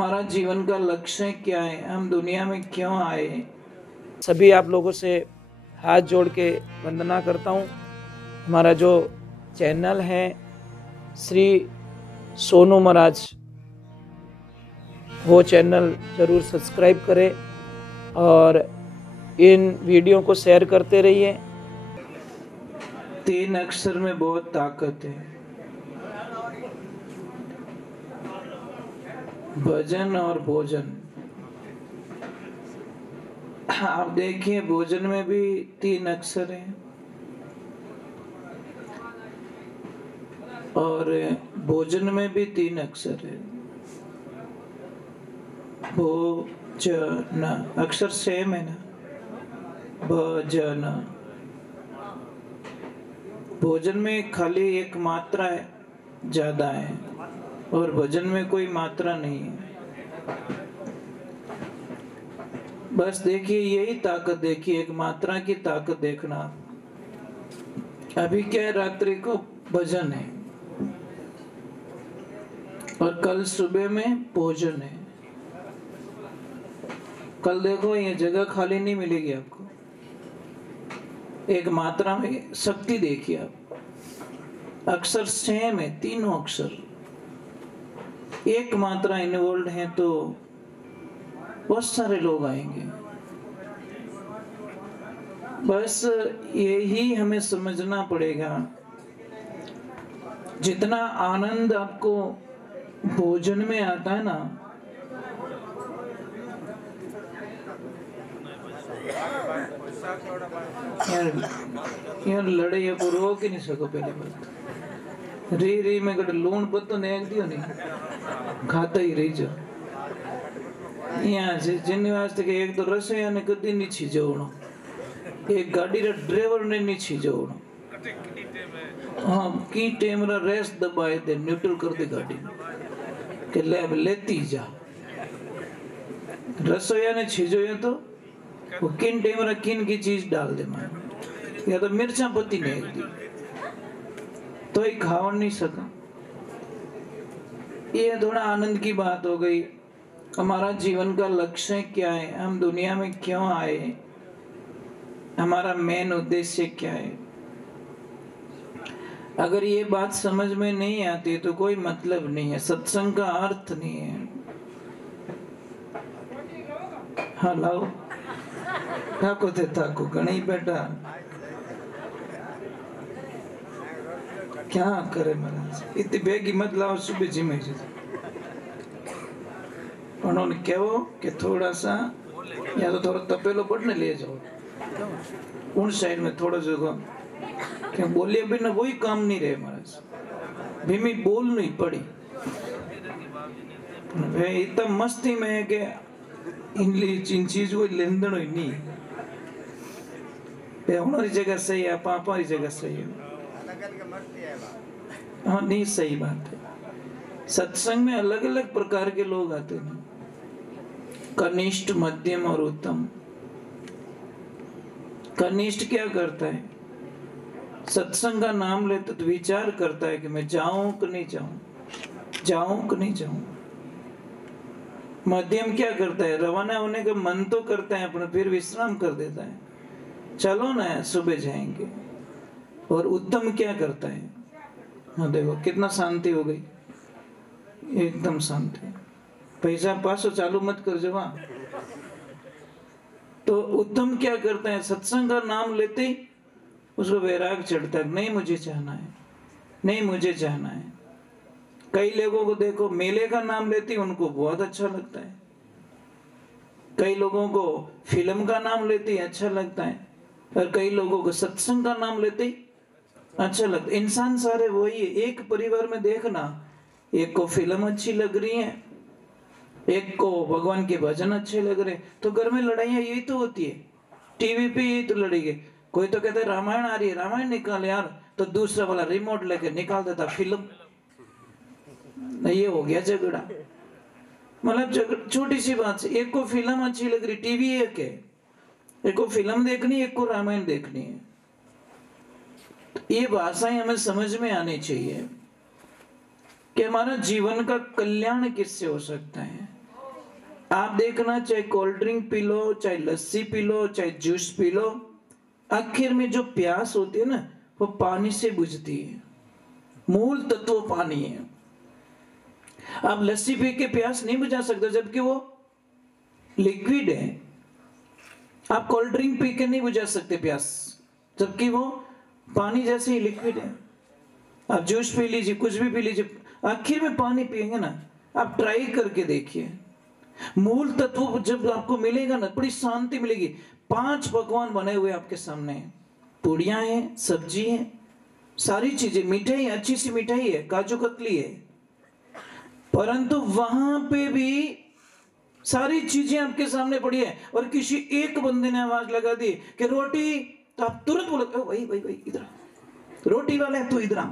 हमारा जीवन का लक्ष्य क्या है, हम दुनिया में क्यों आए। सभी आप लोगों से हाथ जोड़ के वंदना करता हूँ। हमारा जो चैनल है श्री सोनू महाराज, वो चैनल जरूर सब्सक्राइब करें और इन वीडियो को शेयर करते रहिए। 3 अक्षर में बहुत ताकत है, भजन और भोजन। आप देखिए, भोजन में भी 3 अक्षर हैं और भोजन में भी 3 अक्षर है। भोजन अक्षर सेम है ना, भजन। भोजन में खाली एक मात्रा है, ज्यादा है, और भजन में कोई मात्रा नहीं है। बस देखिए, यही ताकत देखिए, एक मात्रा की ताकत देखना। अभी क्या है, रात्रि को भजन है और कल सुबह में भोजन है। कल देखो, ये जगह खाली नहीं मिलेगी आपको। एक मात्रा में शक्ति देखिए आप। अक्षर सेम है, तीनों अक्षर एक मात्रा इन्वॉल्व है तो बहुत सारे लोग आएंगे। बस यही हमें समझना पड़ेगा। जितना आनंद आपको भोजन में आता है ना, यार लड़े या को रोक ही नहीं सको। पहले बात री में कट लूण पत्तो नेक दियो नहीं, खाता ही रही जाओ। यहाँ से जिन वास्ते के एक तो रसोईया ने कदी नहीं छीजवणो, एक गाड़ी रा ड्राइवर ने नहीं छीजवणो। हाँ, की टेमरा रेस दबाए दे, न्यूट्रल कर दे गाड़ी के ले लेती जा। रसोईया ने छीजो तो वो किन टेमरा किन की चीज डाल दे मां, या तो मिर्चा पत्ती नहीं दी तो ही खावन नहीं सका। ये थोड़ा आनंद की बात हो गई। हमारा जीवन का लक्ष्य क्या है, हम दुनिया में क्यों आए, हमारा मेन उद्देश्य क्या है। अगर ये बात समझ में नहीं आती तो कोई मतलब नहीं है, सत्संग का अर्थ नहीं है। हाँ लाओ ठाको थे ठाको गणी बेटा, क्या करे महाराज, इतनी बेगी मत लाओ, सुबह जिमे उन्होंने कहो कि थोड़ा सा या तो थोड़ा तपेलो पड़ने ले जाओ उन साइड में थोड़ा जगह, क्या बोलिए बिना वही काम नहीं रहे महाराज। भीमी बोल नहीं पड़ी, वे इतना मस्ती में है कि इन चीज को लेन देन ही नहीं। हमारी जगह सही है, पापा की जगह सही है। हाँ नहीं, सही बात है। सत्संग में अलग अलग प्रकार के लोग आते हैं, कनिष्ठ, मध्यम और उत्तम। कनिष्ठ क्या करता है, सत्संग का नाम लेते तो विचार करता है कि मैं जाऊं कि नहीं जाऊं, जाऊं कि नहीं जाऊं। मध्यम क्या करता है, रवाना होने का मन तो करता है अपना, फिर विश्राम कर देता है, चलो ना सुबह जाएंगे। और उत्तम क्या करता है, हाँ देखो कितना शांति हो गई, एकदम शांति। पैसा पासो चालू मत कर जवा। तो उत्तम क्या करता है, सत्संग का नाम लेते ही उसको वैराग चढ़ता है, नहीं मुझे चाहना है, नहीं मुझे चाहना है। कई लोगों को देखो, मेले का नाम लेते ही उनको बहुत अच्छा लगता है, कई लोगों को फिल्म का नाम लेते ही अच्छा लगता है, और कई लोगों को सत्संग का नाम लेते ही अच्छा लगता है। इंसान सारे वही है। एक परिवार में देखना, एक को फिल्म अच्छी लग रही है, एक को भगवान के भजन अच्छे लग रहे, तो घर में लड़ाइयाँ यही तो होती है। टीवी पे यही तो लड़ेगी। कोई तो कहता है रामायण आ रही है, रामायण निकाल यार, तो दूसरा वाला रिमोट लेके निकाल देता फिल्म। ये हो गया झगड़ा। मतलब छोटी सी बात से, एक को फिल्म अच्छी लग रही, टीवी एक है, एक को फिल्म देखनी, एक को रामायण देखनी है। ये भाषाएं हमें समझ में आनी चाहिए कि हमारा जीवन का कल्याण किससे हो सकता है। आप देखना, चाहे कोल्ड ड्रिंक पी लो, चाहे लस्सी पी लो, चाहे जूस पी लो, आखिर में जो प्यास होती है ना, वो पानी से बुझती है। मूल तत्व पानी है। आप लस्सी पी के प्यास नहीं बुझा सकते, जबकि वो लिक्विड है। आप कोल्ड ड्रिंक पी के नहीं बुझा सकते प्यास, जबकि वो पानी जैसे ही लिक्विड है। आप जूस पी लीजिए, कुछ भी पी लीजिए, आखिर में पानी पिएंगे ना। आप ट्राई करके देखिए, मूल तत्व जब आपको मिलेगा ना, बड़ी शांति मिलेगी। 5 पकवान बने हुए आपके सामने, पूड़ियां हैं, सब्जी है, सारी चीजें, मिठाई, अच्छी सी मिठाई है, काजू कतली है, परंतु वहां पे भी सारी चीजें आपके सामने पड़ी है। और किसी एक बंदे ने आवाज लगा दी कि रोटी, तो आप तुरंत बोले वही वही वही, इधर रोटी वाला है, तू इधर आ,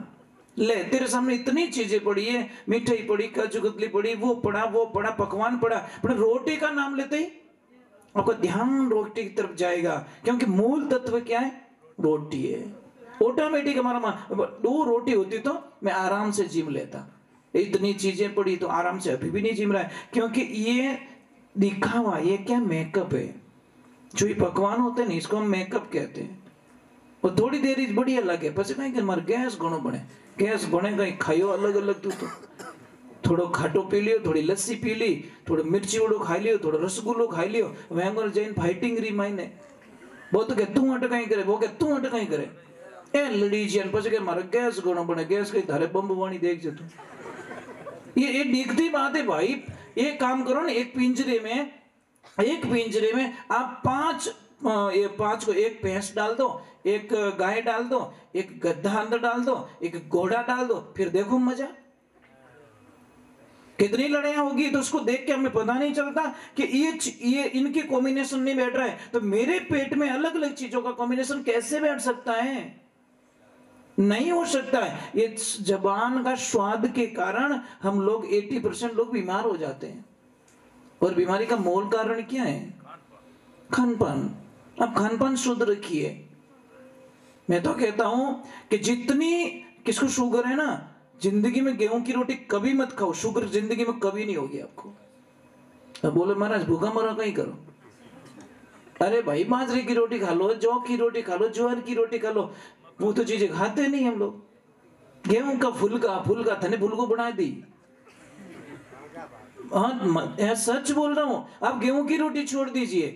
ले, तेरे सामने इतनी चीजें पड़ी है, मिठाई पड़ी, काजू कतली पड़ी, वो पड़ा, पकवान पड़ा, पर रोटी का नाम लेते ही आपका ध्यान रोटी की तरफ जाएगा, क्योंकि मूल तत्व क्या है? रोटी है। ऑटोमेटिक हमारा दो रोटी होती तो मैं आराम से जिम लेता। इतनी चीजें पड़ी तो आराम से अभी भी नहीं जिम रहा है, क्योंकि ये दिखावा, ये क्या मेकअप है। जो ये पकवान होते हैं ना, इसको हम मेकअप कहते हैं। और थोड़ी देर बढ़िया लगे, પછી કઈ કે મારે ગેસ ઘણો બને, ગેસ બને કઈ ખાયો अलग अलग, तू तो थोड़ो खाटो पी लियो, थोड़ी लस्सी पी ली, थोड़ो मिर्ची वड़ो खाई लियो, थोड़ो रसगुल्लो खाई लियो, वेंगोर जैन फाइटिंग री मायने वो तो के तू अटकाई करे, वो के तू अटकाई करे, ए लड़ी जन પછી के मारे गैस घणो बने, गैस कई धारे बम वाणी देख जे तू। ये दिखती बात है भाई। ये काम करो ना, एक पिंजरे में आप 5 को, एक भैंस डाल दो, एक गाय डाल दो, एक गधा अंदर डाल दो, एक घोड़ा डाल दो, फिर देखो मजा कितनी लड़ाइयां होगी। तो उसको देख के हमें पता नहीं चलता कि ये इनके कॉम्बिनेशन नहीं बैठ रहा है, तो मेरे पेट में अलग अलग चीजों का कॉम्बिनेशन कैसे बैठ सकता है? नहीं हो सकता है। ये जबान का स्वाद के कारण हम लोग 80% लोग बीमार हो जाते हैं। और बीमारी का मूल कारण क्या है? खानपान। अब खानपान शुद्ध रखिए। मैं तो कहता हूं कि जितनी किसको शुगर है ना, जिंदगी में गेहूं की रोटी कभी मत खाओ, शुगर जिंदगी में कभी नहीं होगी आपको। अब बोले महाराज भूखा मरा कहीं करो, अरे भाई बाजरे की रोटी खा लो, जौ की रोटी खा लो, ज्वार की रोटी खा लो, वो तो चीजें खाते नहीं हम लोग। गेहूं का फुलका थने फुल को बना दी। हाँ सच बोल रहा हूं, आप गेहूं की रोटी छोड़ दीजिए।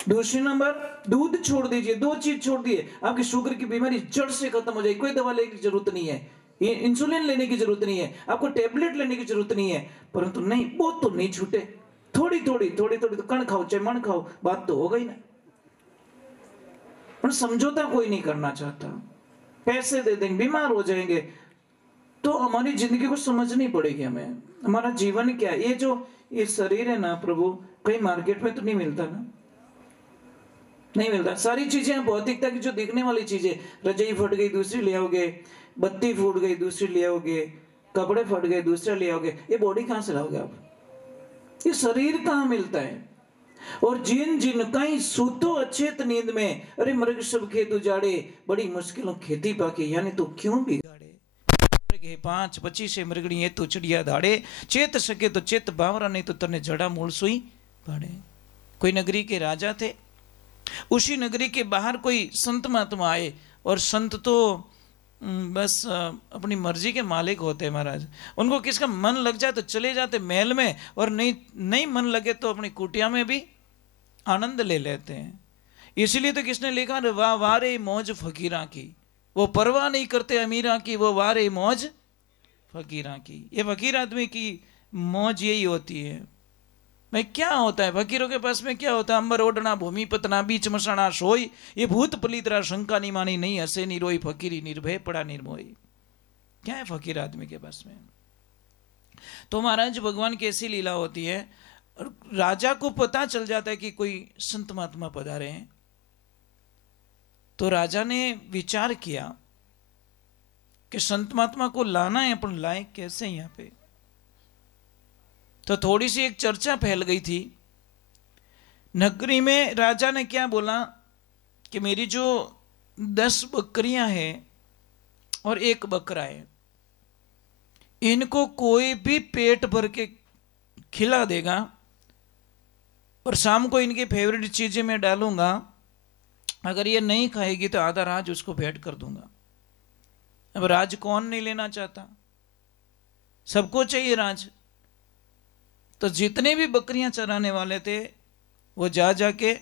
दूसरी नंबर, दूध छोड़ दीजिए। 2 चीज छोड़ दिए, आपकी शुगर की बीमारी जड़ से खत्म हो जाएगी। कोई दवा लेने की जरूरत नहीं है, इंसुलिन लेने की जरूरत नहीं है, आपको टेबलेट लेने की जरूरत नहीं है। परंतु नहीं, वो तो नहीं छूटे, थोड़ी थोड़ी तो कण खाओ चाहे मन खाओ, बात तो हो गई ना। पर समझौता कोई नहीं करना चाहता, पैसे दे देंगे, बीमार हो जाएंगे। तो हमारी जिंदगी को समझनी पड़ेगी हमें, हमारा जीवन क्या है। ये शरीर है ना प्रभु, कहीं मार्केट में तो नहीं मिलता ना, नहीं मिलता। सारी चीजें भौतिकता की जो दिखने वाली चीजें, रजाई फट गई दूसरी ले आओगे, बत्ती फूट गई दूसरी ले आओगे, कपड़े फट गए दूसरा ले आओगे, ये बॉडी कहां से लाओगे आप? ये शरीर कहां मिलता है? और जिन कहीं सूतो अचेत नींद में, अरे मृग सब खेत उजाड़े, बड़ी मुश्किलों खेती पाके, यानी तो क्यों बिगाड़े। 5 25 मृगणी ये तो चिड़िया धाड़े, चेत सके तो चेत बावरा, नहीं तो तने जड़ा मूल सुई पाड़े। कोई नगरी के राजा थे, उसी नगरी के बाहर कोई संत महात्मा आए, और संत तो बस अपनी मर्जी के मालिक होते हैं महाराज। उनको किसका मन लग जाए तो चले जाते महल में, और नहीं मन लगे तो अपनी कुटिया में भी आनंद ले लेते हैं। इसलिए तो किसने लिखा, वाह वारे मौज फकीरा की, वो परवाह नहीं करते अमीरा की, वो वारे मौज फकीरा की। ये फकीर आदमी की मौज यही होती है। भाई क्या होता है फकीरों के पास में? क्या होता है? अंबर ओढ़ना भूमि पतना बीच मसाना सोई, ये भूत पलीतरा शंका नहीं मानी, नहीं हसे नहीं रोई, फकीरी निर्भय पड़ा निर्मोही। क्या है फकीर आदमी के पास में? तो महाराज भगवान की ऐसी लीला होती है, राजा को पता चल जाता है कि कोई संत महात्मा पधारे हैं। तो राजा ने विचार किया कि संत महात्मा को लाना है, अपन लाए कैसे यहाँ पे? तो थोड़ी सी एक चर्चा फैल गई थी नगरी में। राजा ने क्या बोला कि मेरी जो 10 बकरियां हैं और 1 बकरा है, इनको कोई भी पेट भर के खिला देगा और शाम को इनकी फेवरेट चीजें मैं डालूंगा, अगर ये नहीं खाएगी तो आधा राज उसको भेंट कर दूंगा। अब राज कौन नहीं लेना चाहता, सबको चाहिए राज। तो जितने भी बकरियां चराने वाले थे वो जा जाके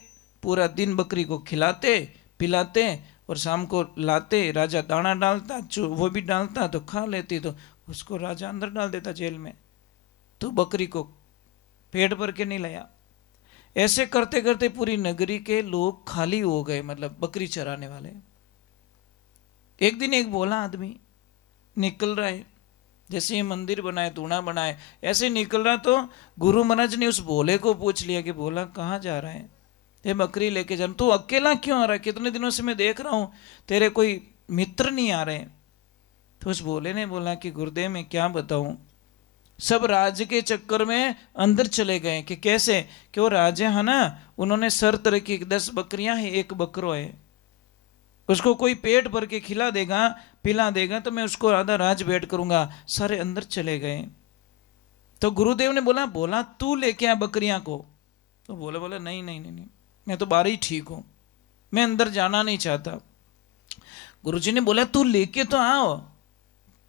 पूरा दिन बकरी को खिलाते पिलाते और शाम को लाते, राजा दाना डालता, वो भी डालता तो खा लेती, तो उसको राजा अंदर डाल देता जेल में, तो बकरी को पेट भर के नहीं लाया। ऐसे करते करते पूरी नगरी के लोग खाली हो गए, मतलब बकरी चराने वाले। एक दिन एक भोला आदमी निकल रहा है, जैसे ये मंदिर बनाए तूणा बनाए ऐसे निकल रहा, तो गुरु महाराज ने उस भोले को पूछ लिया कि भोला कहाँ जा रहा है, ये बकरी लेके जा, तू अकेला क्यों आ रहा है, कितने दिनों से मैं देख रहा हूँ तेरे कोई मित्र नहीं आ रहे। तो उस भोले ने बोला कि गुरुदेव मैं क्या बताऊं, सब राज के चक्कर में अंदर चले गए। कि कैसे, कि वो राजा है ना, उन्होंने शर्त रखी 10 बकरियां हैं, एक बकरो है, उसको कोई पेट भर के खिला देगा पिला देगा तो मैं उसको आधा राज भेंट करूंगा। सारे अंदर चले गए। तो गुरुदेव ने बोला बोला तू लेके आ बकरियां को। तो बोला बोला नहीं नहीं नहीं, मैं तो बाहर ही ठीक हूं, मैं अंदर जाना नहीं चाहता। गुरुजी ने बोला तू लेके तो आओ।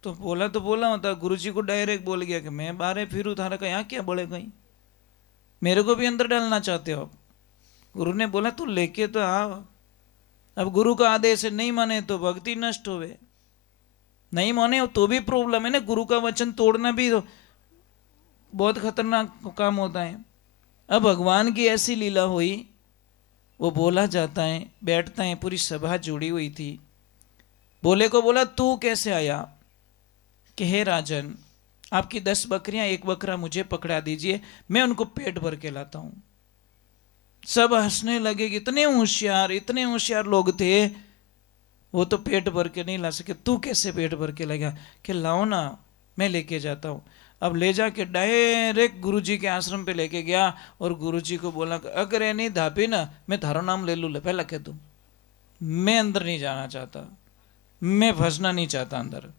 तो बोला होता, गुरुजी को डायरेक्ट बोल गया कि मैं बाहर फिरूं, थारा का यहाँ क्या बड़े गई, मेरे को भी अंदर डालना चाहते हो। गुरु ने बोला तू लेके तो आओ। अब गुरु का आदेश नहीं माने तो भक्ति नष्ट होवे, नहीं माने तो भी प्रॉब्लम है ना। गुरु का वचन तोड़ना भी तो बहुत खतरनाक काम होता है। अब भगवान की ऐसी लीला हुई, वो बोला जाता है बैठता है, पूरी सभा जुड़ी हुई थी। बोले को बोला तू कैसे आया, कि हे राजन आपकी 10 बकरियां, एक बकरा मुझे पकड़ा दीजिए, मैं उनको पेट भर के लाता हूं। सब हंसने लगे, इतने होशियार लोग थे, वो तो पेट भर के नहीं ला सके, तू कैसे पेट भर के लाएगा, कि लाओ ना मैं लेके जाता हूं। अब ले जाके डायरेक्ट गुरुजी के आश्रम पे लेके गया और गुरुजी को बोला अगर ये नहीं धापी ना मैं थारो नाम ले लूँ, पहला कह दूं मैं अंदर नहीं जाना चाहता, मैं फंसना नहीं चाहता अंदर।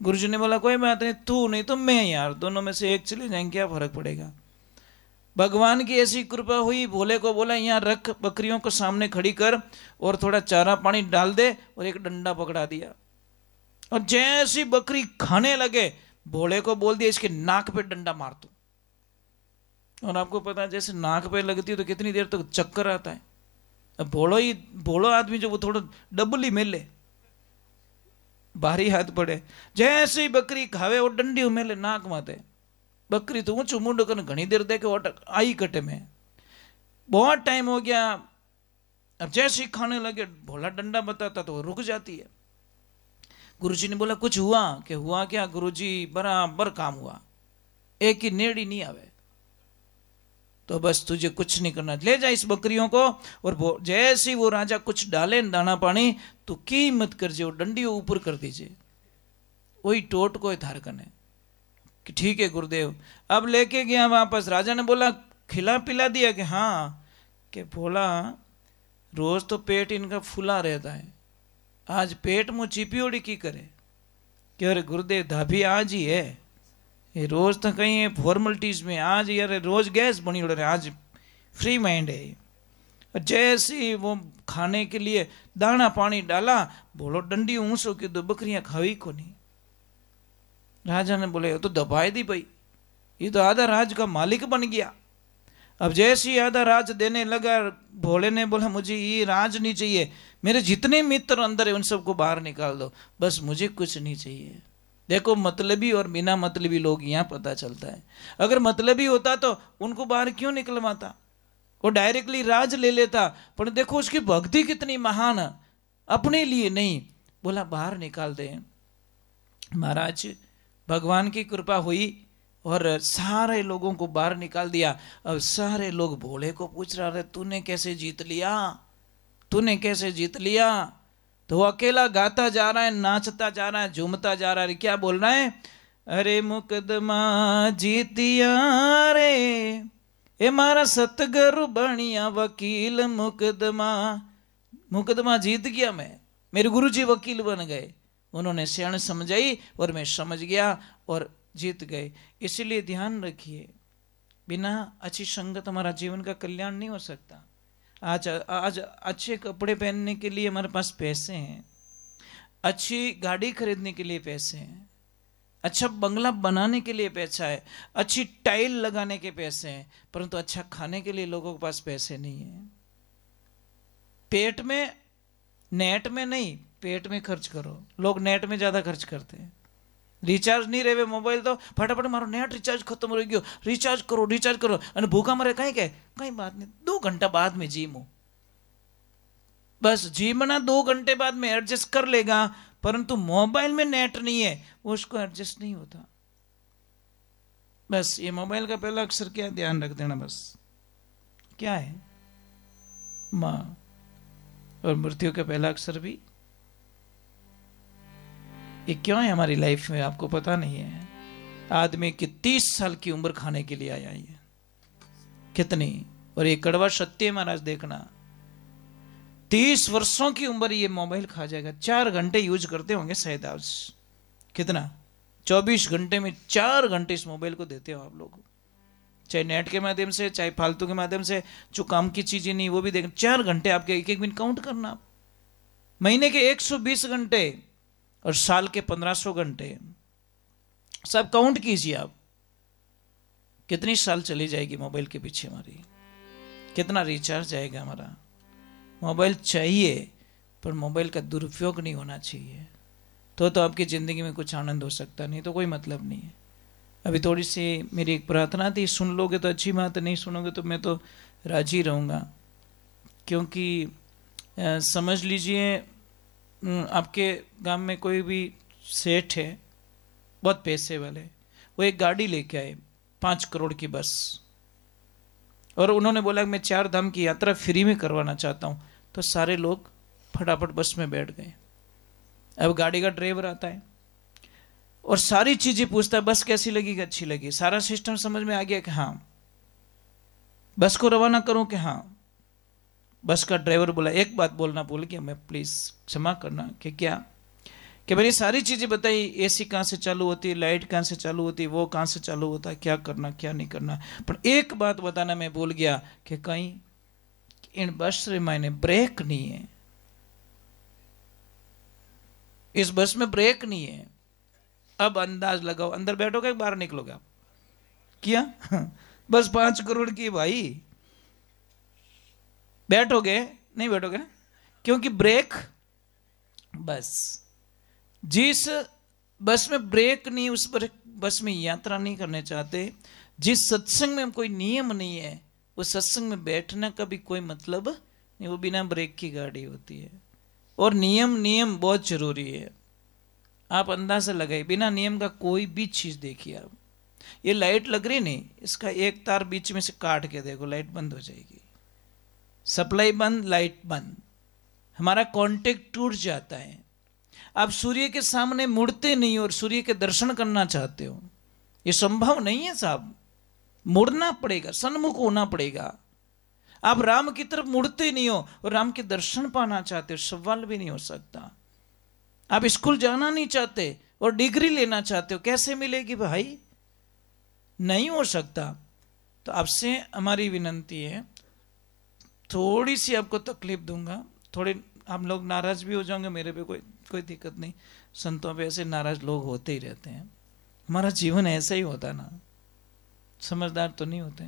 गुरुजी ने बोला कोई बात नहीं, तू नहीं तो मैं, यार दोनों में से एक चले जाएंगे, क्या फर्क पड़ेगा। भगवान की ऐसी कृपा हुई, भोले को बोला यहाँ रख, बकरियों को सामने खड़ी कर और थोड़ा चारा पानी डाल दे, और एक डंडा पकड़ा दिया। और जैसी बकरी खाने लगे, भोले को बोल दिया इसके नाक पे डंडा मार दो। और आपको पता है जैसे नाक पे लगती है तो कितनी देर तक चक्कर आता है। अब भोलो आदमी जो वो थोड़ा डबल ही मेले, भारी हाथ पड़े, जैसे ही बकरी खावे वो डंडी उमेले नाक माते। बकरी तो ऊंचू मुंड कर घनी देर देखे अटक आई कटे में, बहुत टाइम हो गया। अब जैसे ही खाने लगे भोला डंडा बताता तो वो रुक जाती है। गुरुजी ने बोला कुछ हुआ, कि हुआ क्या गुरुजी, बराबर काम हुआ, एक ही नेड़ी नहीं आवे, तो बस तुझे कुछ नहीं करना, ले जा इस बकरियों को। और जैसे ही वो राजा कुछ डाले दाना पानी तो की मत कर जे, वो डंडी ऊपर कर दीजिए, वही टोट को धार करने कि ठीक है गुरुदेव। अब लेके गया वापस, राजा ने बोला खिला पिला दिया, कि हाँ, कि बोला रोज तो पेट इनका फुला रहता है, आज पेट मुँह चिपियोड़ी की करे, कि अरे गुरुदेव धाभी आज ही है, ये रोज तो कहीं है फॉर्मलिटीज में, आज यार रोज गैस बनी उड़ रहे, आज फ्री माइंड है। जैसे ही वो खाने के लिए दाना पानी डाला, बोलो डंडी ऊंसो की दो बकरियां खावी को नहीं। राजा ने बोले तो दबाए दी भाई, ये तो आधा राज का मालिक बन गया। अब जैसे ही आधा राज देने लगा, भोले ने बोला मुझे ये राज नहीं चाहिए, मेरे जितने मित्र अंदर है उन सबको बाहर निकाल दो, बस मुझे कुछ नहीं चाहिए। देखो मतलबी और बिना मतलबी लोग यहाँ पता चलता है। अगर मतलबी होता तो उनको बाहर क्यों निकलवाता, वो डायरेक्टली राज ले लेता। पर देखो उसकी भक्ति कितनी महान है, अपने लिए नहीं, बोला बाहर निकाल दे। महाराज भगवान की कृपा हुई और सारे लोगों को बाहर निकाल दिया। अब सारे लोग भोले को पूछ रहे तूने कैसे जीत लिया, तूने कैसे जीत लिया। तो वो अकेला गाता जा रहा है, नाचता जा रहा है, झूमता जा रहा है। क्या बोल रहा है, अरे मुकदमा जीतिया रे, ए मारा सतगुरु बनिया वकील, मुकदमा जीत गया मैं, मेरे गुरुजी वकील बन गए, उन्होंने सियाण समझाई और मैं समझ गया और जीत गए। इसलिए ध्यान रखिए, बिना अच्छी संगत हमारा जीवन का कल्याण नहीं हो सकता। आज आज अच्छे कपड़े पहनने के लिए हमारे पास पैसे हैं, अच्छी गाड़ी खरीदने के लिए पैसे हैं, अच्छा बंगला बनाने के लिए पैसा है, अच्छी टाइल लगाने के पैसे हैं, परंतु अच्छा खाने के लिए लोगों के पास पैसे नहीं है। पेट में, नेट में नहीं, पेट में खर्च करो। लोग नेट में ज्यादा खर्च करते हैं। रिचार्ज नहीं रहे मोबाइल तो फटाफट मारो, नेट रिचार्ज खत्म हो गयो, रिचार्ज करो અને भूखा मरे कहीं के कहीं बात नहीं, 2 घंटा बाद में जीमो, बस जीमना 2 घंटे बाद में एडजस्ट कर लेगा, परंतु मोबाइल में नेट नहीं है वो उसको एडजस्ट नहीं होता। बस ये मोबाइल का पहला अक्षर क्या है, ध्यान रख देना। बस क्या है, मां। और मृत्यु का पहला अक्षर भी ये क्यों है हमारी लाइफ में, आपको पता नहीं है। आदमी की 30 साल की उम्र खाने के लिए आया है, कितनी, और ये कड़वा सत्य है महाराज, देखना 30 वर्षों की उम्र ये मोबाइल खा जाएगा। 4 घंटे यूज करते होंगे शायद आज, कितना, 24 घंटे में 4 घंटे इस मोबाइल को देते हो आप लोग, चाहे नेट के माध्यम से, चाहे फालतू के माध्यम से, जो काम की चीजें नहीं वो भी देख। 4 घंटे आपके एक दिन काउंट करना, महीने के 120 घंटे और साल के 1500 घंटे, सब काउंट कीजिए आप, कितनी साल चली जाएगी मोबाइल के पीछे हमारी, कितना रिचार्ज जाएगा हमारा। मोबाइल चाहिए पर मोबाइल का दुरुपयोग नहीं होना चाहिए, तो आपकी जिंदगी में कुछ आनंद हो सकता, नहीं तो कोई मतलब नहीं है। अभी थोड़ी सी मेरी एक प्रार्थना थी, सुन लोगे तो अच्छी बात है, नहीं सुनोगे तो मैं तो राजी रहूँगा। क्योंकि समझ लीजिए आपके गांव में कोई भी सेठ है, बहुत पैसे वाले, वो एक गाड़ी लेके आए 5 करोड़ की बस, और उन्होंने बोला मैं 4 धाम की यात्रा फ्री में करवाना चाहता हूँ, तो सारे लोग फटाफट बस में बैठ गए। अब गाड़ी का ड्राइवर आता है और सारी चीजें पूछता है, बस कैसी लगी, अच्छी लगी, सारा सिस्टम समझ में आ गया कि हाँ। बस को रवाना करूं कि हाँ। बस का ड्राइवर बोला, एक बात बोलना भूल गया मैं, प्लीज क्षमा करना, कि क्या, कि मैंने सारी चीजें बताई, एसी कहाँ से चालू होती है, लाइट कहाँ से चालू होती है, वो कहाँ से चालू होता है, क्या करना क्या नहीं करना, पर एक बात बताना मैं भूल गया कि कहीं इन बस रे मायने ब्रेक नहीं है, इस बस में ब्रेक नहीं है। अब अंदाज लगाओ, अंदर बैठोगे बाहर निकलोगे आप, क्या बस 5 करोड़ की भाई, बैठोगे नहीं बैठोगे ना, क्योंकि ब्रेक, बस जिस बस में ब्रेक नहीं, उस पर बस में यात्रा नहीं करने चाहते। जिस सत्संग में कोई नियम नहीं है, उस सत्संग में बैठने का भी कोई मतलब नहीं, वो बिना ब्रेक की गाड़ी होती है। और नियम बहुत जरूरी है, आप अंदाजा लगाइए, बिना नियम का कोई भी चीज देखिए आप, ये लाइट लग रही नहीं, इसका एक तार बीच में से काट के देखो, लाइट बंद हो जाएगी, सप्लाई बंद, लाइट बंद, हमारा कांटेक्ट टूट जाता है। आप सूर्य के सामने मुड़ते नहीं और सूर्य के दर्शन करना चाहते हो, ये संभव नहीं है साहब, मुड़ना पड़ेगा, सन्मुख होना पड़ेगा। आप राम की तरफ मुड़ते नहीं हो और राम के दर्शन पाना चाहते हो, सवाल भी नहीं हो सकता। आप स्कूल जाना नहीं चाहते और डिग्री लेना चाहते हो, कैसे मिलेगी भाई, नहीं हो सकता। तो आपसे हमारी विनंती है, थोड़ी सी आपको तकलीफ दूंगा, थोड़े हम लोग नाराज भी हो जाएंगे, मेरे पे कोई दिक्कत नहीं, संतों पे ऐसे नाराज लोग होते ही रहते हैं, हमारा जीवन ऐसा ही होता ना, समझदार तो नहीं होते।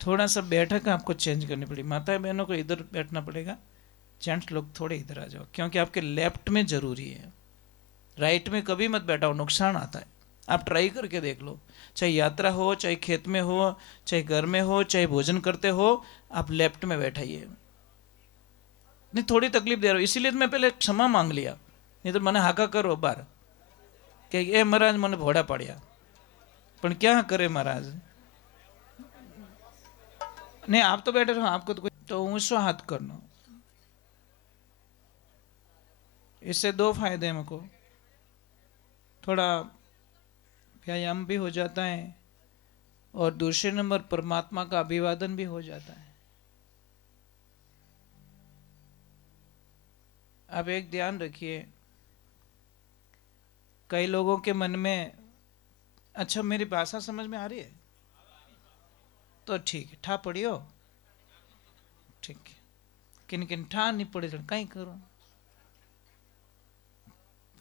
थोड़ा सा बैठक आपको चेंज करनी पड़ेगी, माता बहनों को इधर बैठना पड़ेगा, जेंट्स लोग थोड़े इधर आ जाओ, क्योंकि आपके लेफ्ट में जरूरी है, राइट में कभी मत बैठाओ, नुकसान आता है। आप ट्राई करके देख लो, चाहे यात्रा हो, चाहे खेत में हो, चाहे घर में हो, चाहे भोजन करते हो, आप लेफ्ट में बैठाइए। नहीं थोड़ी तकलीफ दे रहा हूँ, इसीलिए मैं पहले क्षमा मांग लिया, नहीं तो मैंने हाका करो बार कि ए महाराज मैंने भोड़ा पड़िया, पर क्या करे महाराज, नहीं आप तो बैठे रहो, आपको तो ऊंचो हाथ करना। इससे 2 फायदे हैं मुझको, थोड़ा व्यायाम भी हो जाता है और दूसरे नंबर परमात्मा का अभिवादन भी हो जाता है। अब एक ध्यान रखिए, कई लोगों के मन में, अच्छा मेरी भाषा समझ में आ रही है, तो ठीक है, ठा पड़ियो ठीक है, किन किन ठा नहीं पड़े तो कहीं करो,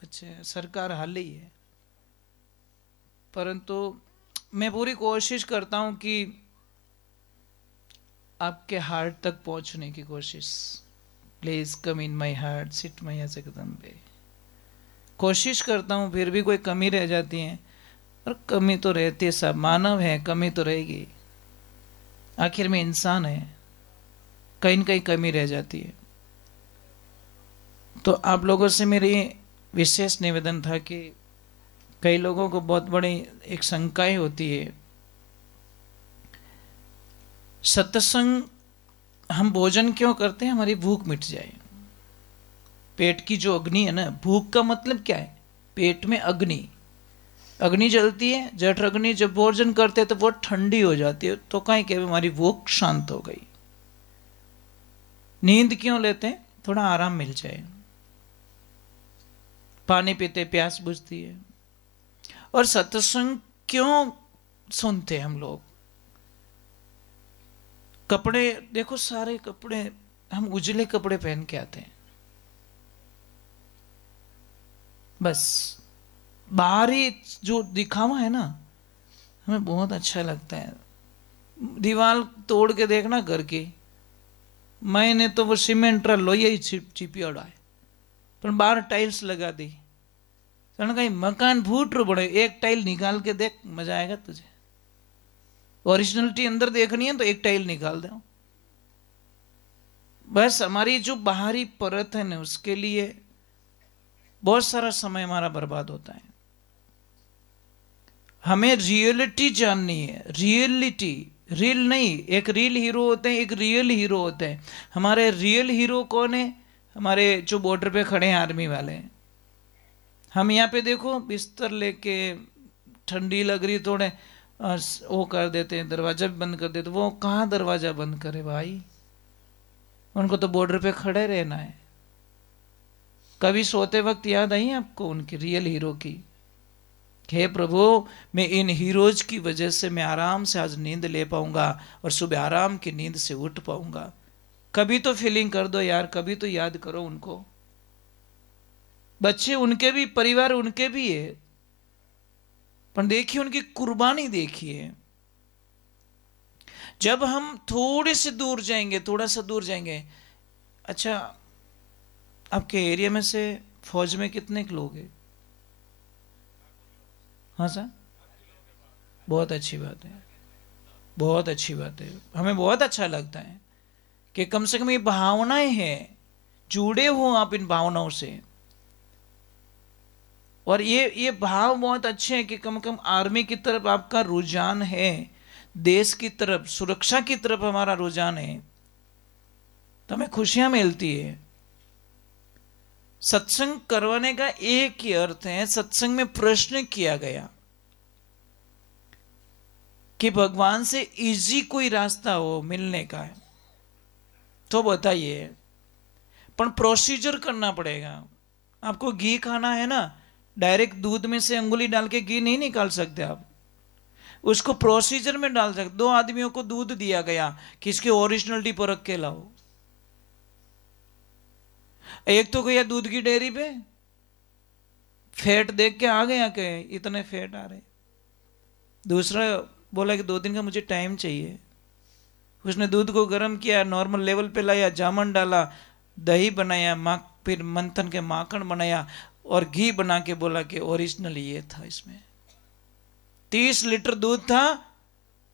अच्छा सरकार हाल ही है। परंतु मैं पूरी कोशिश करता हूं कि आपके हार्ट तक पहुंचने की कोशिश। Please come in my heart, sit मैया जगदम्बे। कोशिश करता हूं, फिर भी कोई कमी रह जाती है, और कमी तो रहती है, सब मानव है, कमी तो रहेगी, आखिर में इंसान है, कहीं न कहीं कमी रह जाती है। तो आप लोगों से मेरी विशेष निवेदन था कि कई लोगों को बहुत बड़ी एक शंकाएं होती है, सत्संग हम भोजन क्यों करते हैं? हमारी भूख मिट जाए। पेट की जो अग्नि है ना, भूख का मतलब क्या है? पेट में अग्नि, अग्नि जलती है, जठ अग्नि, जब भोजन करते हैं तो वो ठंडी हो जाती है, तो कहीं कि हमारी भूख शांत हो गई। नींद क्यों लेते हैं? थोड़ा आराम मिल जाए। पानी पीते प्यास बुझती है। और सत्संग क्यों सुनते हम लोग? कपड़े देखो, सारे कपड़े हम उजले कपड़े पहन के आते हैं, बस बाहरी जो दिखावा है ना, हमें बहुत अच्छा लगता है। दीवार तोड़ के देखना घर की, मैंने तो वो सीमेंट लोहिया ही चिपियाड़ा है, पर बाहर टाइल्स लगा दी, कहीं मकान फूट रो बड़े, एक टाइल निकाल के देख, मजा आएगा तुझे। ओरिजिनलिटी अंदर देखनी है तो एक टाइल निकाल दो। बस हमारी जो बाहरी परत है ना, उसके लिए बहुत सारा समय हमारा बर्बाद होता है। हमें रियलिटी जाननी है, रियलिटी, रियल नहीं। एक रियल हीरो होते हैं, एक रियल हीरो होते हैं। हमारे रियल हीरो कौन है? हमारे जो बॉर्डर पे खड़े हैं आर्मी वाले। हम यहाँ पे देखो बिस्तर लेके, ठंडी लग रही, थोड़े वो कर देते हैं, दरवाजा भी बंद कर देते। वो कहाँ दरवाजा बंद करे भाई, उनको तो बॉर्डर पे खड़े रहना है। कभी सोते वक्त याद आई आपको उनकी रियल हीरो की? हे प्रभु, मैं इन हीरोज की वजह से मैं आराम से आज नींद ले पाऊंगा और सुबह आराम की नींद से उठ पाऊंगा। कभी तो फीलिंग कर दो यार, कभी तो याद करो उनको। बच्चे उनके भी, परिवार उनके भी है, पर देखिए उनकी कुर्बानी देखिए। जब हम थोड़े से दूर जाएंगे, थोड़ा सा दूर जाएंगे, अच्छा आपके एरिया में से फौज में कितने लोग हैं? हाँ सर, बहुत अच्छी बात है, बहुत अच्छी बात है। हमें बहुत अच्छा लगता है कि कम से कम ये भावनाएं हैं, जुड़े हो आप इन भावनाओं से। और ये भाव बहुत अच्छे हैं कि कम से कम आर्मी की तरफ आपका रुझान है, देश की तरफ, सुरक्षा की तरफ हमारा रुझान है, तो हमें खुशियां मिलती है। सत्संग करवाने का एक ही अर्थ है, सत्संग में प्रश्न किया गया कि भगवान से इजी कोई रास्ता हो मिलने का है तो बताइए, पर प्रोसीजर करना पड़ेगा। आपको घी खाना है ना, डायरेक्ट दूध में से अंगुली डाल के घी नहीं निकाल सकते आप, उसको प्रोसीजर में डाल सकते। 2 आदमियों को दूध दिया गया कि इसकी ओरिजिनलिटी परख के लाओ। एक तो गया दूध की डेयरी पे, फैट देख के आ गया कि इतने फैट आ रहे। दूसरा बोला कि 2 दिन का मुझे टाइम चाहिए। उसने दूध को गर्म किया, नॉर्मल लेवल पे लाया, जामन डाला, दही बनाया, फिर मंथन के माखन बनाया और घी बना के बोला कि ओरिजिनल ये था। इसमें 30 लीटर दूध था,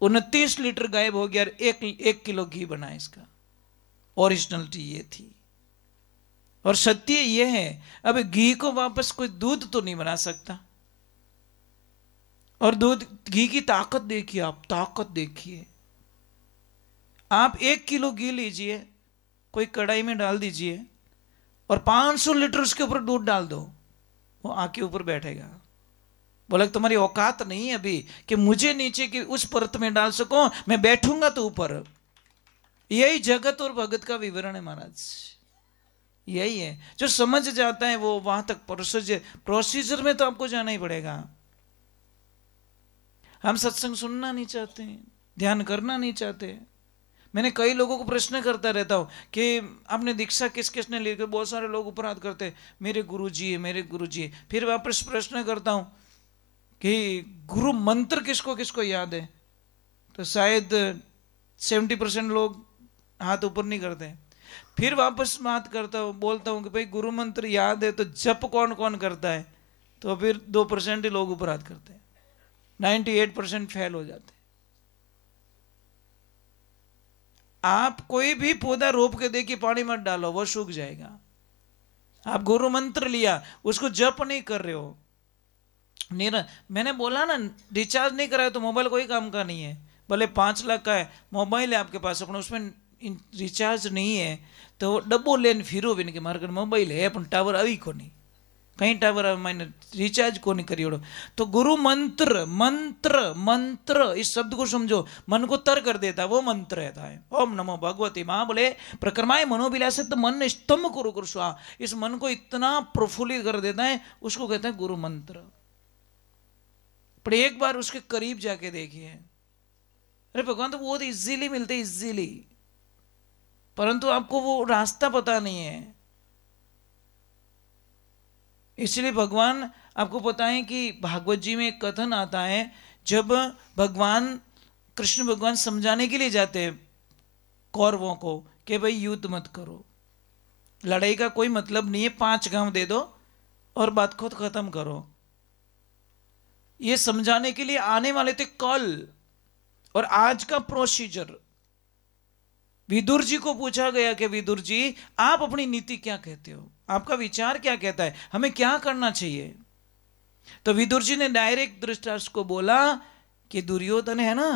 29 लीटर गायब हो गया, 1 किलो घी बना इसका। ओरिजिनलिटी ये थी और सत्य ये है। अब घी को वापस कोई दूध तो नहीं बना सकता। और दूध, घी की ताकत देखिए आप, ताकत देखिए आप। 1 किलो घी लीजिए, कोई कढ़ाई में डाल दीजिए और 500 लीटर उसके ऊपर दूध डाल दो, वो आके ऊपर बैठेगा। बोला तुम्हारी औकात नहीं है अभी कि मुझे नीचे की उस परत में डाल सको, मैं बैठूंगा तो ऊपर। यही जगत और भगत का विवरण है महाराज, यही है। जो समझ जाता है वो वहां तक प्रोसीजर में तो आपको जाना ही पड़ेगा। हम सत्संग सुनना नहीं चाहते हैं, ध्यान करना नहीं चाहते। मैंने कई लोगों को प्रश्न करता रहता हूँ कि आपने दीक्षा किस किसने ली, बहुत सारे लोग अपराध करते, मेरे गुरुजी है, मेरे गुरुजी है। फिर वापस प्रश्न करता हूँ कि गुरु मंत्र किसको किसको याद है, तो शायद 70% लोग हाथ ऊपर नहीं करते। फिर वापस बात करता हूँ, बोलता हूँ कि भाई गुरु मंत्र याद है तो जप कौन कौन करता है, तो फिर 2% ही लोग अपराध करते हैं, 98% फेल हो जाते हैं। आप कोई भी पौधा रोप के देखिए, पानी मत डालो, वो सूख जाएगा। आप गुरु मंत्र लिया, उसको जप नहीं कर रहे हो। मैंने बोला ना, रिचार्ज नहीं कराया तो मोबाइल कोई काम का नहीं है। भले 5 लाख का है मोबाइल है आपके पास, अपन उसमें रिचार्ज नहीं है तो डब्बो लेन फिरो भी नहीं, मारे मोबाइल है अपन टावर आई को नहीं, कहीं टावर मैंने रिचार्ज को नहीं करी। तो गुरु मंत्र, मंत्र मंत्र इस शब्द को समझो, मन को तर कर देता वो मंत्र रहता है। ओम नमो भगवती माँ बोले प्रक्रमाय मनोविलास, तो मन स्तंभ कुरु कुरु स्वा, इस मन को इतना प्रफुल्लित कर देता है, उसको कहते हैं गुरु मंत्र। पर एक बार उसके करीब जाके देखिए, अरे भगवान तो बहुत इजीली मिलते, इजीली, परंतु आपको वो रास्ता पता नहीं है। इसलिए भगवान आपको पता है कि भागवत जी में एक कथन आता है, जब भगवान कृष्ण भगवान समझाने के लिए जाते हैं कौरवों को कि भाई युद्ध मत करो, लड़ाई का कोई मतलब नहीं है, 5 गांव दे दो और बात को खत्म करो। ये समझाने के लिए आने वाले थे कल, और आज का प्रोसीजर विदुर जी को पूछा गया कि विदुर जी आप अपनी नीति क्या कहते हो, आपका विचार क्या कहता है, हमें क्या करना चाहिए। तो विदुर जी ने डायरेक्ट धृतराष्ट्र को बोला कि दुर्योधन है ना,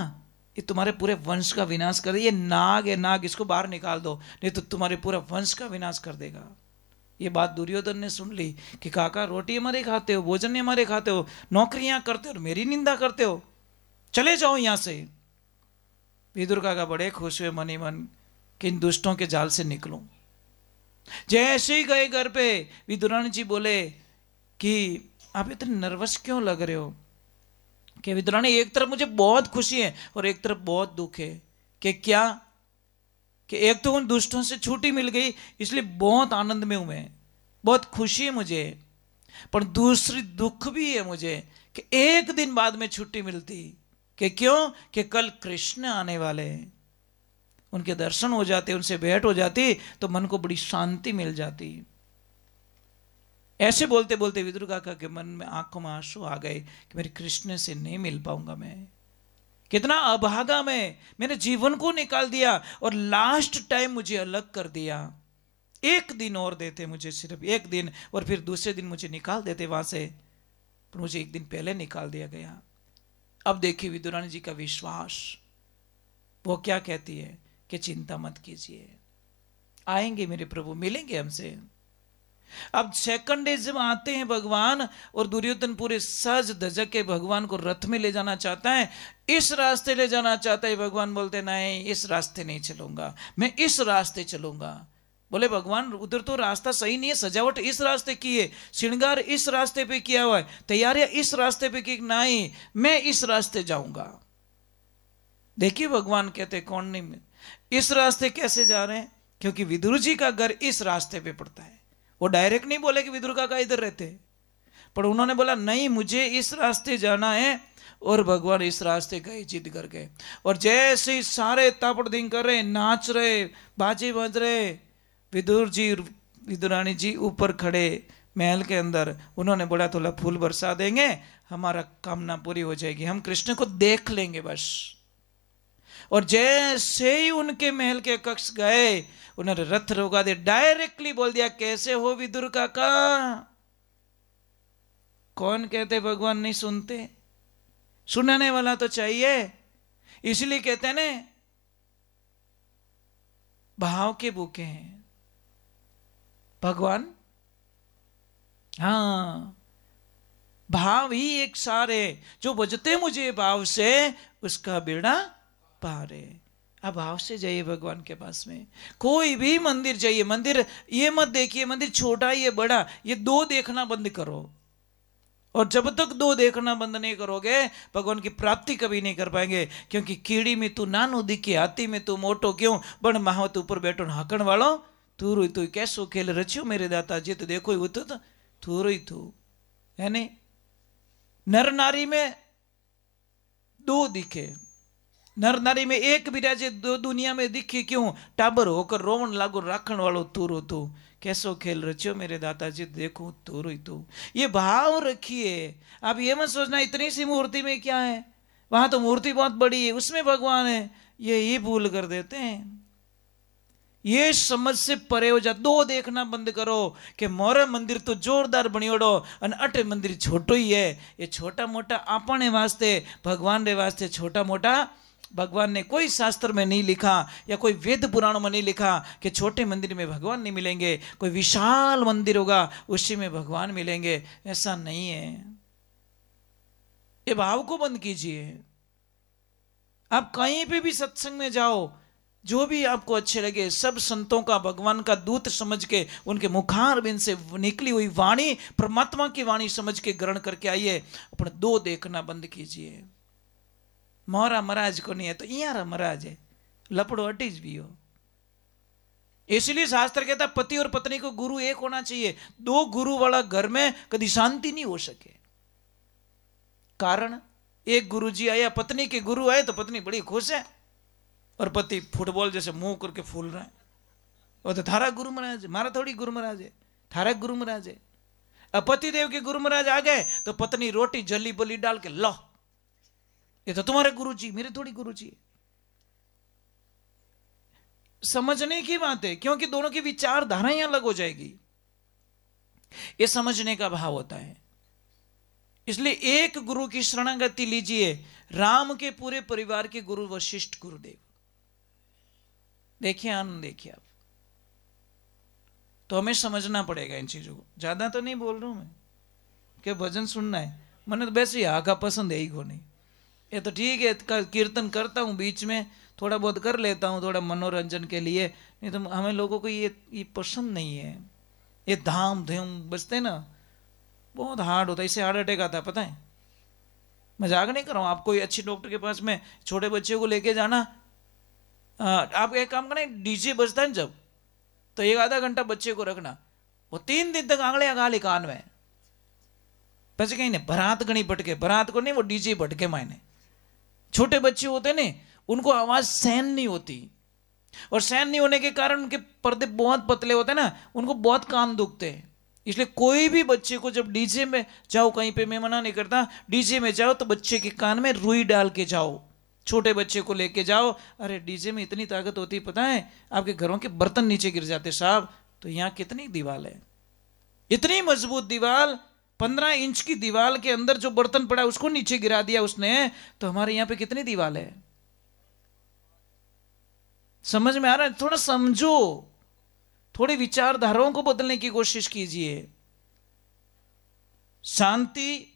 ये तुम्हारे पूरे वंश का विनाश कर दे, ये नाग है नाग, इसको बाहर निकाल दो, नहीं तो तुम्हारे पूरा वंश का विनाश कर देगा। ये बात दुर्योधन ने सुन ली कि काका रोटी हमारे खाते हो, भोजन हमारे खाते हो, नौकरियां करते हो और मेरी निंदा करते हो, चले जाओ यहां से। विदुर काका बड़े खुश हुए मन ही मन कि इन दुष्टों के जाल से निकलूं। जैसे ही गए घर पे, विदुरानी जी बोले कि आप इतने नर्वस क्यों लग रहे हो। कि विदुरानी, एक तरफ मुझे बहुत खुशी है और एक तरफ बहुत दुख है। कि क्या, कि एक तो उन दुष्टों से छुट्टी मिल गई इसलिए बहुत आनंद में हूं मैं, बहुत खुशी है मुझे, पर दूसरी दुख भी है मुझे कि एक दिन बाद में छुट्टी मिलती। कि क्यों, कि कल कृष्ण आने वाले हैं, उनके दर्शन हो जाते, उनसे भेंट हो जाती तो मन को बड़ी शांति मिल जाती। ऐसे बोलते बोलते विदुर काका के मन में आंखों में आंसू आ गए कि मेरे कृष्ण से नहीं मिल पाऊंगा मैं, कितना अभागा मैंने जीवन को निकाल दिया और लास्ट टाइम मुझे अलग कर दिया। एक दिन और देते मुझे, सिर्फ एक दिन, और फिर दूसरे दिन मुझे निकाल देते वहां से, पर मुझे एक दिन पहले निकाल दिया गया। अब देखिए विदुरानी जी का विश्वास, वो क्या कहती है कि चिंता मत कीजिए, आएंगे मेरे प्रभु, मिलेंगे हमसे। अब सेकंड डे जब आते हैं भगवान, और दुर्योधन पूरे सज धजक के भगवान को रथ में ले जाना चाहता है, इस रास्ते ले जाना चाहता है। भगवान बोलते नहीं, इस रास्ते नहीं चलूंगा, मैं इस रास्ते चलूंगा। बोले भगवान उधर तो रास्ता सही नहीं है, सजावट इस रास्ते की है, श्रृंगार इस रास्ते पे किया हुआ है, तैयारियां इस रास्ते पे की, नहीं मैं इस रास्ते जाऊंगा। देखिए भगवान कहते कौन नहीं, इस रास्ते कैसे जा रहे हैं, क्योंकि विदुर जी का घर इस रास्ते पे पड़ता है। वो डायरेक्ट नहीं बोले कि विदुर काका इधर रहते, पर उन्होंने बोला नहीं मुझे इस रास्ते जाना है, और भगवान इस रास्ते गए, जिद कर गए। और जैसे ही सारे तापड़दिंग कर रहे, नाच रहे, बाजे बज रहे, विदुर जी विदुरानी जी ऊपर खड़े महल के अंदर, उन्होंने बोला थोड़ा फूल बरसा देंगे, हमारा कामना पूरी हो जाएगी, हम कृष्ण को देख लेंगे बस। और जैसे ही उनके महल के कक्ष गए, उन्होंने रथ रोका दे, डायरेक्टली बोल दिया कैसे हो विदुर काका। कौन कहते भगवान नहीं सुनते, सुनने वाला तो चाहिए। इसलिए कहते हैं ना, भाव के भूखे हैं भगवान। हाँ, भाव ही एक सार है, जो बजते मुझे भाव से उसका बेड़ा पार है। अब भाव से जाइए भगवान के पास में। कोई भी मंदिर जाइए, मंदिर ये मत देखिए मंदिर छोटा ही है बड़ा, ये दो देखना बंद करो। और जब तक दो देखना बंद नहीं करोगे भगवान की प्राप्ति कभी नहीं कर पाएंगे। क्योंकि कीड़ी में तू नानो दिखे, हाथी में तू मोटो क्यों, बण महावत ऊपर बैठो हाकण वालो, तू रोई तू कैसो खेल रचियो मेरे दाता जी, तो देखो वो तो तू रोई तू है नहीं। नर नारी में दो दिखे, नर नारी में एक विराजे, दो दुनिया में दिखे क्यों, टाबर होकर रोवन लागो राखण वालो तू रो तू, कैसो खेल रचियो मेरे दादाजी देखो तू रोई तू। ये भाव रखिए। आप ये मत सोचना इतनी सी मूर्ति में क्या है, वहां तो मूर्ति बहुत बड़ी है उसमें भगवान है, ये भूल कर देते हैं। ये समझ से परे हो जा। दो देखना बंद करो कि मोरे मंदिर तो जोरदार बनियोड़ो और अटे मंदिर छोटो ही है। ये छोटा मोटा अपने वास्ते, भगवान रे वास्ते छोटा मोटा भगवान ने कोई शास्त्र में नहीं लिखा या कोई वेद पुराणों में नहीं लिखा कि छोटे मंदिर में भगवान नहीं मिलेंगे, कोई विशाल मंदिर होगा उसी में भगवान मिलेंगे, ऐसा नहीं है। ये भाव को बंद कीजिए। आप कहीं पे भी सत्संग में जाओ, जो भी आपको अच्छे लगे, सब संतों का भगवान का दूत समझ के, उनके मुखारबिंद से निकली हुई वाणी परमात्मा की वाणी समझ के ग्रहण करके आइए। अपने दो देखना बंद कीजिए। मोरा महाराज को नहीं है तो इयारा महाराज है, लपड़ो अटीज भी हो। इसलिए शास्त्र कहता पति और पत्नी को गुरु एक होना चाहिए। दो गुरु वाला घर में कभी शांति नहीं हो सके। कारण एक गुरु जी आया, पत्नी के गुरु आए तो पत्नी बड़ी खुश है और पति फुटबॉल जैसे मुंह करके फूल रहा है। वो तो थारा गुरु महाराज, मारा थोड़ी गुरु महाराज है, थारा गुरु महाराज है। अब पति देव के गुरु महाराज आ गए तो पत्नी रोटी जली बली डाल के लो, ये तो तुम्हारे गुरुजी, मेरे थोड़ी गुरुजी। समझने की बात है, क्योंकि दोनों की विचारधाराएं अलग हो जाएगी। ये समझने का भाव होता है। इसलिए एक गुरु की शरणागति लीजिए। राम के पूरे परिवार के गुरु वशिष्ठ गुरुदेव, देखिए आनंद देखिए आप। तो हमें समझना पड़ेगा इन चीजों को। ज्यादा तो नहीं बोल रहा हूं मैं कि भजन सुनना है, मैंने तो वैसे ही आका पसंद है ही को नहीं। ये तो ठीक है, कीर्तन करता हूँ बीच में, थोड़ा बहुत कर लेता हूँ थोड़ा मनोरंजन के लिए, नहीं तो हमें लोगों को ये पसंद नहीं है। ये धाम धूम बजते ना, बहुत हार्ड होता है, इससे हार्ट अटैक आता है पता है। मजाक नहीं कर रहा हूँ। आप कोई अच्छे डॉक्टर के पास में छोटे बच्चे को लेके जाना, आप एक काम करना, डीजे बजता है जब, तो 1 आधा घंटा बच्चे को रखना, वो 3 दिन तक आंगले गाली कान में, पैसे कहीं नहीं, बरात गणी भटके, बरात को नहीं वो डीजे भटके मायने। छोटे बच्चे होते ने, उनको आवाज सहन नहीं होती, और सहन नहीं होने के कारण उनके पर्दे बहुत पतले होते हैं ना, उनको बहुत कान दुखते हैं। इसलिए कोई भी बच्चे को जब डीजे में जाओ, कहीं पे मैं मना नहीं करता, डीजे में जाओ तो बच्चे के कान में रुई डाल के जाओ। छोटे बच्चे को लेके जाओ, अरे डीजे में इतनी ताकत होती है पता है, आपके घरों के बर्तन नीचे गिर जाते साहब। तो यहाँ कितनी दीवार है, इतनी मजबूत दीवार, 15 इंच की दीवार के अंदर जो बर्तन पड़ा उसको नीचे गिरा दिया उसने, तो हमारे यहां पे कितनी दीवार है। समझ में आ रहा है? थोड़ा समझो, थोड़ी विचारधाराओं को बदलने की कोशिश कीजिए। शांति,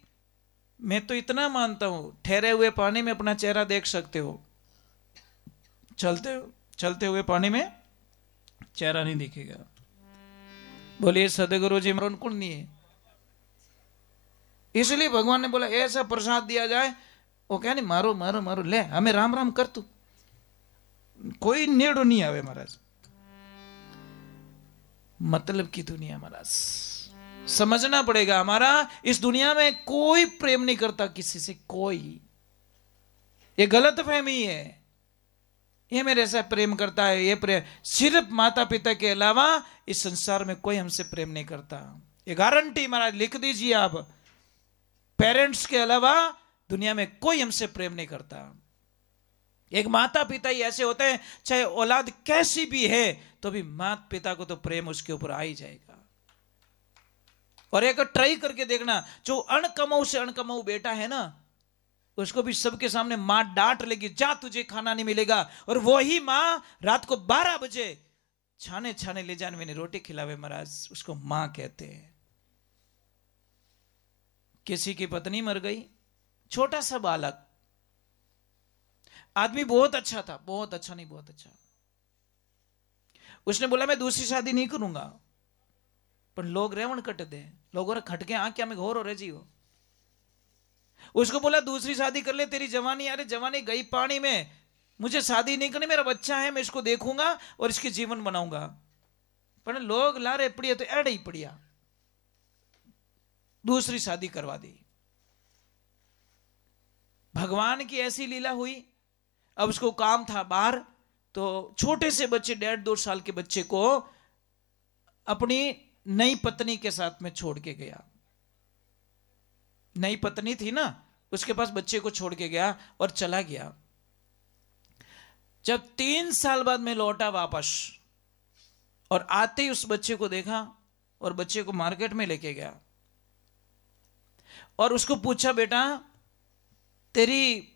मैं तो इतना मानता हूं, ठहरे हुए पानी में अपना चेहरा देख सकते हो, चलते हुए पानी में चेहरा नहीं दिखेगा। बोलिए सदगुरु जी मरण कुण नहीं है। इसलिए भगवान ने बोला ऐसा प्रसाद दिया जाए, वो क्या नहीं, मारो मारो मारो, ले हमें राम राम कर तू, कोई नेड़ो नहीं आवे महाराज। मतलब की दुनिया महाराज, समझना पड़ेगा। हमारा इस दुनिया में कोई प्रेम नहीं करता किसी से, कोई। ये गलत फहमी है, ये मेरे से प्रेम करता है, ये प्रेम सिर्फ माता पिता के अलावा इस संसार में कोई हमसे प्रेम नहीं करता। ये गारंटी महाराज लिख दीजिए आप, पेरेंट्स के अलावा दुनिया में कोई हमसे प्रेम नहीं करता। एक माता पिता ही ऐसे होते हैं, चाहे औलाद कैसी भी है तो भी माता पिता को तो प्रेम उसके ऊपर आ ही जाएगा। और एक ट्राई करके देखना, जो अणकमाऊ से अणकमाऊ बेटा है ना, उसको भी सबके सामने मां डांट लेगी, जा तुझे खाना नहीं मिलेगा, और वही मां रात को 12 बजे छाने छाने ले जाने में रोटी खिलावे महाराज, उसको मां कहते हैं। किसी की पत्नी मर गई, छोटा सा बालक, आदमी बहुत अच्छा था, बहुत अच्छा नहीं बहुत अच्छा, उसने बोला मैं दूसरी शादी नहीं करूंगा, पर लोग रेवण कट दे, लोगों ने खटके आंख क्या में घोर हो रहे जी हो, उसको बोला दूसरी शादी कर ले, तेरी जवानी, अरे जवानी गई पानी में, मुझे शादी नहीं करनी, मेरा बच्चा है, मैं इसको देखूंगा और इसके जीवन बनाऊंगा। पर लोग लारे पड़िया तो एड़ ही पड़िया, दूसरी शादी करवा दी। भगवान की ऐसी लीला हुई। अब उसको काम था बाहर, तो छोटे से बच्चे 1.5-2 साल के बच्चे को अपनी नई पत्नी के साथ में छोड़ के गया। नई पत्नी थी ना, उसके पास बच्चे को छोड़ के गया और चला गया। जब 3 साल बाद मैं लौटा वापस, और आते ही उस बच्चे को देखा और बच्चे को मार्केट में लेके गया और उसको पूछा, बेटा तेरी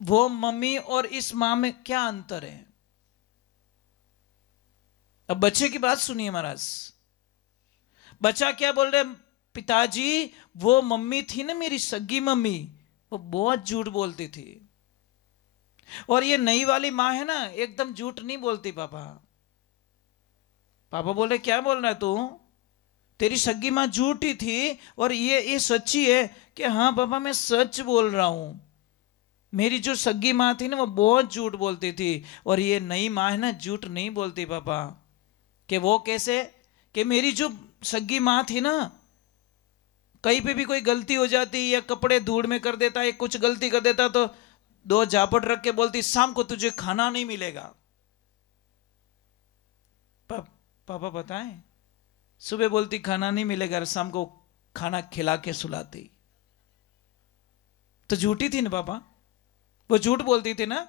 वो मम्मी और इस मां में क्या अंतर है? अब बच्चे की बात सुनिए महाराज। बच्चा क्या बोल रहे, पिताजी वो मम्मी थी ना मेरी सगी मम्मी, वो बहुत झूठ बोलती थी, और ये नई वाली मां है ना एकदम झूठ नहीं बोलती। पापा पापा बोले क्या बोल रहा है तू? तेरी सगी मां झूठी थी और ये सच्ची है कि हाँ पापा मैं सच बोल रहा हूं। मेरी जो सगी मां थी ना वो बहुत झूठ बोलती थी, और ये नई मां है ना झूठ नहीं बोलती पापा। कि वो कैसे? कि मेरी जो सगी मां थी ना, कहीं पे भी कोई गलती हो जाती या कपड़े धूड़ में कर देता या कुछ गलती कर देता तो 2 झापट रख के बोलती, शाम को तुझे खाना नहीं मिलेगा। पापा बताएं, सुबह बोलती खाना नहीं मिलेगा, शाम को खाना खिला के सुलाती। तो झूठी थी ना पापा, वो झूठ बोलती थी ना।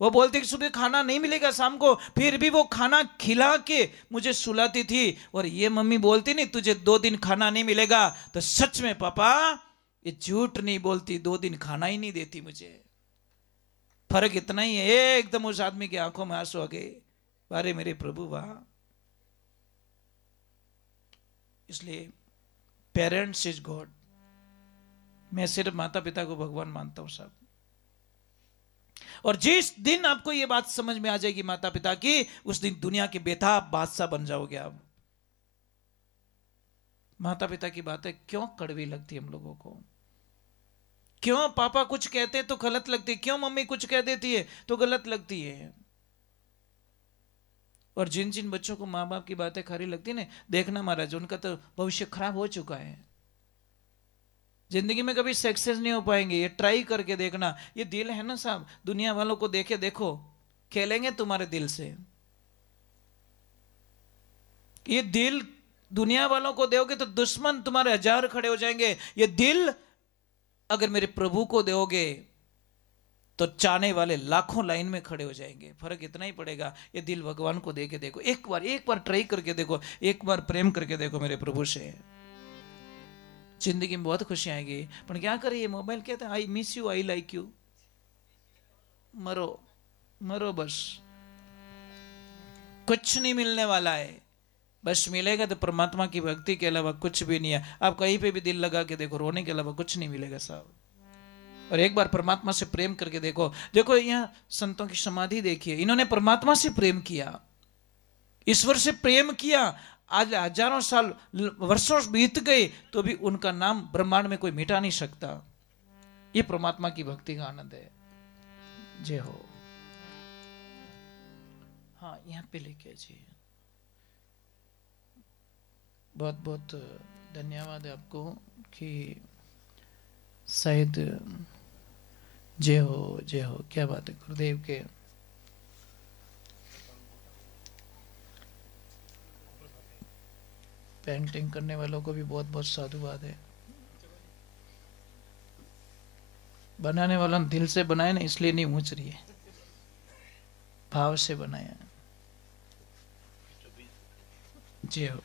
वो बोलती कि सुबह खाना नहीं मिलेगा, शाम को फिर भी वो खाना खिला के मुझे सुलाती थी। और ये मम्मी बोलती नहीं तुझे 2 दिन खाना नहीं मिलेगा, तो सच में पापा ये झूठ नहीं बोलती, 2 दिन खाना ही नहीं देती मुझे। फर्क इतना ही है। एकदम उस आदमी की आंखों में आंसू आ गए, अरे मेरे प्रभु वाह। इसलिए पेरेंट्स इज गॉड। मैं सिर्फ माता पिता को भगवान मानता हूं साहब। और जिस दिन आपको यह बात समझ में आ जाएगी माता पिता की, उस दिन दुनिया के बेताब बादशाह बन जाओगे आप। माता पिता की बातें क्यों कड़वी लगती हम लोगों को? क्यों पापा कुछ कहते तो गलत लगती, क्यों मम्मी कुछ कह देती है तो गलत लगती है? और जिन जिन बच्चों को माँ बाप की बातें खरी लगती है ना, देखना महाराज उनका तो भविष्य खराब हो चुका है। जिंदगी में कभी सक्सेस नहीं हो पाएंगे। ये ट्राई करके देखना। ये दिल है ना साहब, दुनिया वालों को देखे देखो, खेलेंगे तुम्हारे दिल से। ये दिल दुनिया वालों को दोगे तो दुश्मन तुम्हारे 1000 खड़े हो जाएंगे। ये दिल अगर मेरे प्रभु को दोगे तो चाहने वाले लाखों लाइन में खड़े हो जाएंगे। फर्क इतना ही पड़ेगा। ये दिल भगवान को दे के देखो, एक बार ट्राई करके देखो, एक बार प्रेम करके देखो मेरे प्रभु से, जिंदगी में बहुत खुशी आएगी। पर क्या करे, ये मोबाइल कहते हैं I miss you, I like you, मरो मरो बस, कुछ नहीं मिलने वाला है। बस मिलेगा तो परमात्मा की भक्ति के अलावा कुछ भी नहीं है। आप कहीं पे भी दिल लगा के देखो, रोने के अलावा कुछ नहीं मिलेगा साहब। और एक बार परमात्मा से प्रेम करके देखो। देखो यहाँ संतों की समाधि देखिए, इन्होंने परमात्मा से प्रेम किया, ईश्वर से प्रेम किया। आज हजारों साल वर्षों बीत गए तो भी उनका नाम ब्रह्मांड में कोई मिटा नहीं सकता। ये परमात्मा की भक्ति का आनंद है। जय हो। हाँ यहाँ पे लेके जी, बहुत बहुत धन्यवाद है आपको कि शायद जय हो जय हो। क्या बात है गुरुदेव के। पेंटिंग करने वालों को भी बहुत बहुत साधुवाद है। बनाने वालों ने दिल से बनाया ना, इसलिए नहीं ऊंच रही है, भाव से बनाया। जय हो।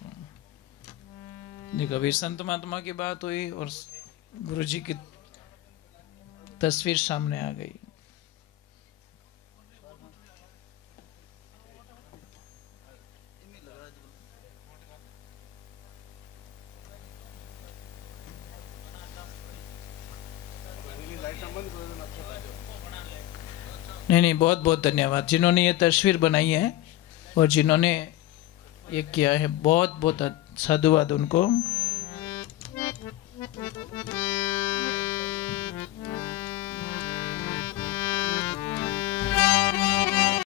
देखो अभी संत महात्मा की बात हुई और गुरु जी की तस्वीर सामने आ गई। नहीं, बहुत बहुत धन्यवाद जिन्होंने ये तस्वीर बनाई है और जिन्होंने ये किया है, बहुत बहुत साधुवाद उनको।